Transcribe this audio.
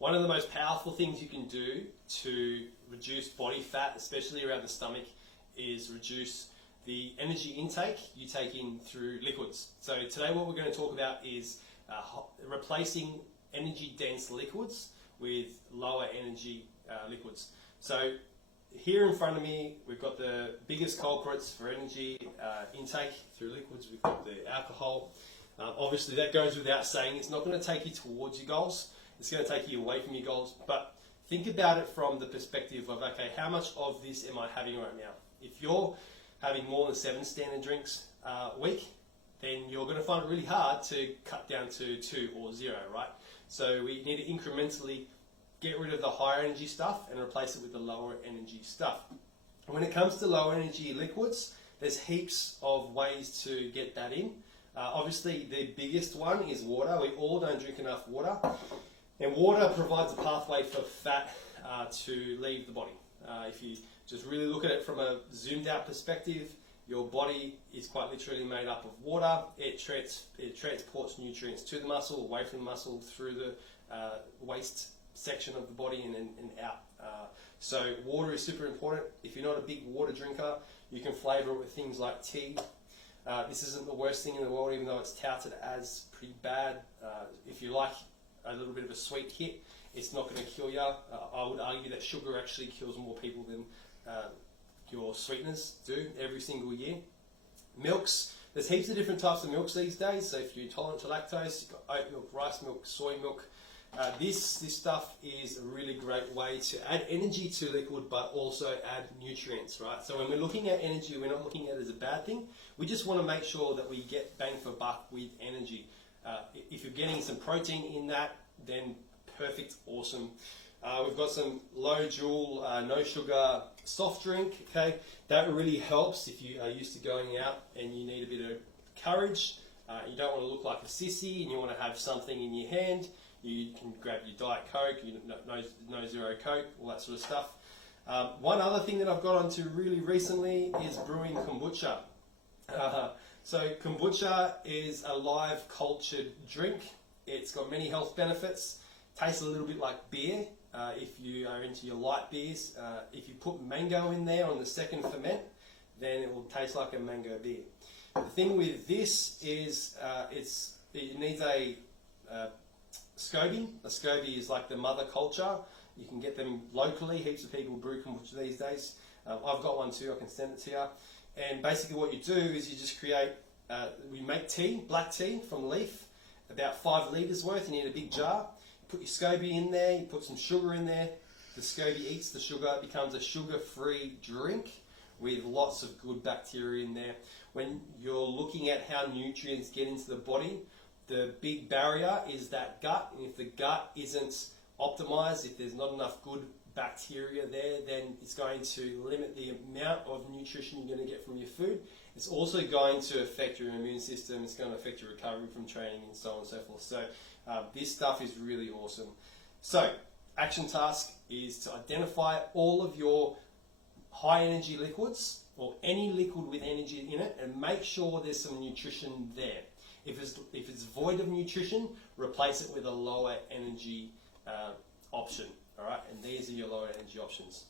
One of the most powerful things you can do to reduce body fat, especially around the stomach, is reduce the energy intake you take in through liquids. So today what we're going to talk about is replacing energy dense liquids with lower energy liquids. So here in front of me we've got the biggest culprits for energy intake through liquids. We've got the alcohol. Obviously that goes without saying, it's not going to take you towards your goals, it's going to take you away from your goals, but think about it from the perspective of, okay, how much of this am I having right now? If you're having more than 7 standard drinks a week, then you're going to find it really hard to cut down to 2 or 0, right? So we need to incrementally get rid of the higher energy stuff and replace it with the lower energy stuff. When it comes to lower energy liquids, there's heaps of ways to get that in. Obviously the biggest one is water. We all don't drink enough water, and water provides a pathway for fat to leave the body. If you just really look at it from a zoomed out perspective, your body is quite literally made up of water. It transports nutrients to the muscle, away from the muscle, through the waste section of the body and out. So water is super important. If you're not a big water drinker, you can flavour it with things like tea. This isn't the worst thing in the world, even though it's touted as pretty bad. If you like a little bit of a sweet hit, it's not going to kill you. I would argue that sugar actually kills more people than your sweeteners do every single year. Milks, there's heaps of different types of milks these days. So if you're intolerant to lactose, you've got oat milk, rice milk, soy milk. This stuff is a really great way to add energy to liquid, but also add nutrients, right? So when we're looking at energy, we're not looking at it as a bad thing. We just want to make sure that we get bang for buck with energy. If you're getting some protein in that, then perfect, awesome. We've got some low joule, no sugar soft drink, okay? That really helps if you are used to going out and you need a bit of courage. You don't want to look like a sissy and you want to have something in your hand. You can grab your Diet Coke, no zero Coke, all that sort of stuff. One other thing that I've got onto really recently is brewing kombucha. So kombucha is a live cultured drink. It's got many health benefits. Tastes a little bit like beer if you are into your light beers. If you put mango in there on the second ferment, then it will taste like a mango beer. The thing with this is it needs a SCOBY. A SCOBY is like the mother culture. You can get them locally. Heaps of people brew kombucha these days. I've got one too. I can send it to you. And basically what you do is you just create, we make tea, black tea from leaf, about 5 litres worth. You need a big jar. You put your SCOBY in there, you put some sugar in there. The SCOBY eats the sugar. It becomes a sugar-free drink with lots of good bacteria in there. When you're looking at how nutrients get into the body, the big barrier is that gut, and if the gut isn't optimized, if there's not enough good bacteria there, then it's going to limit the amount of nutrition you're going to get from your food. It's also going to affect your immune system, it's going to affect your recovery from training and so on and so forth. So this stuff is really awesome. So action task is to identify all of your high energy liquids or any liquid with energy in it and make sure there's some nutrition there. If it's void of nutrition, replace it with a lower energy option. All right, and these are your lower energy options.